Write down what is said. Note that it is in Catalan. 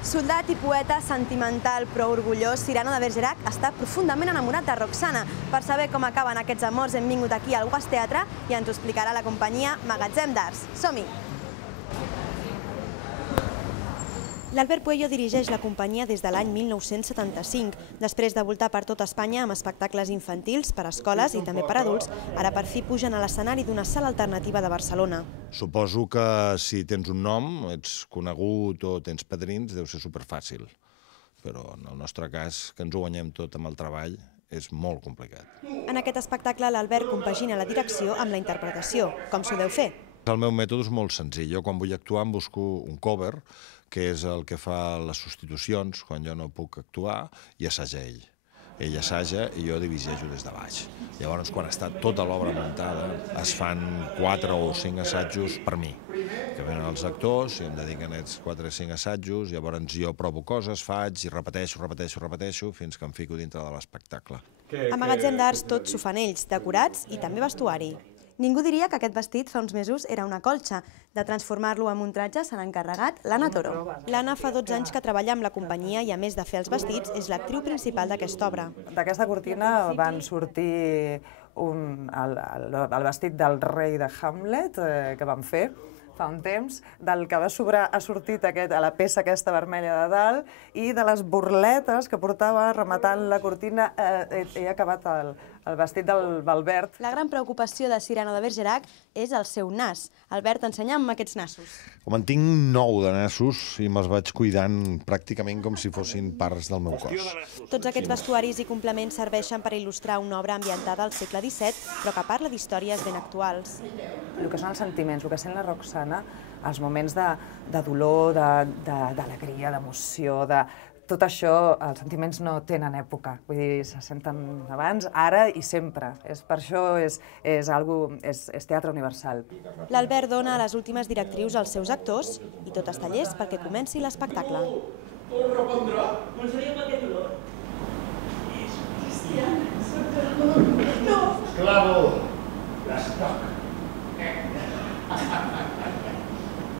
Soldat i poeta sentimental però orgullós, Cyrano de Bergerac està profundament enamorat de Roxana. Per saber com acaben aquests amors hem vingut aquí al Guas Teatre i ens ho explicarà la companyia Magatzem d'Arts. Som-hi! L'Albert Pueyo dirigeix la companyia des de l'any 1975. Després de voltar per tot Espanya amb espectacles infantils per a escoles i també per a adults, ara per fi pugen a l'escenari d'una sala alternativa de Barcelona. Suposo que si tens un nom, ets conegut o tens padrins, deu ser superfàcil. Però en el nostre cas, que ens ho guanyem tot amb el treball, és molt complicat. En aquest espectacle l'Albert compagina la direcció amb la interpretació. Com s'ho deu fer? El meu mètode és molt senzill. Jo quan vull actuar em busco un cover, que és el que fa les substitucions, quan jo no puc actuar, i assaja ell. Ell assaja i jo dirigeixo des de baix. Llavors, quan està tota l'obra muntada, es fan 4 o 5 assajos per mi, que venen els actors i em dediquen aquests 4 o 5 assajos, llavors jo provo coses, faig i repeteixo, fins que em fico dintre de l'espectacle. A Magatzem d'Arts tot s'ho fan ells, decorats i també vestuari. Ningú diria que aquest vestit fa uns mesos era una colxa. De transformar-lo en un tratge se n'ha encarregat l'Anna Toro. L'Anna fa 12 anys que treballa amb la companyia i, a més de fer els vestits, és l'actriu principal d'aquesta obra. D'aquesta cortina van sortir el vestit del rei de Hamlet, que vam fer fa un temps, del que va sobrar ha sortit a la peça aquesta vermella de dalt, i de les burletes que portava rematant la cortina he acabat el vestit del Albert. La gran preocupació de Cyrano de Bergerac és el seu nas. Albert, ensenya'm aquests nassos. Com en tinc 9 de nassos i me'ls vaig cuidant pràcticament com si fossin parts del meu cos. Tots aquests vestuaris i complements serveixen per il·lustrar una obra ambientada al segle XVII, però que parla d'històries ben actuals. El que són els sentiments, el que sent la Roxana, els moments de dolor, d'alegria, d'emoció, tot això, els sentiments no tenen època, vull dir, se senten abans, ara i sempre. Per això és teatre universal. L'Albert dona les últimes directrius als seus actors i tot està llest perquè comenci l'espectacle. On reprendrà? Començaria amb aquest olor. És cristiana. No! Esclavo! L'estoc.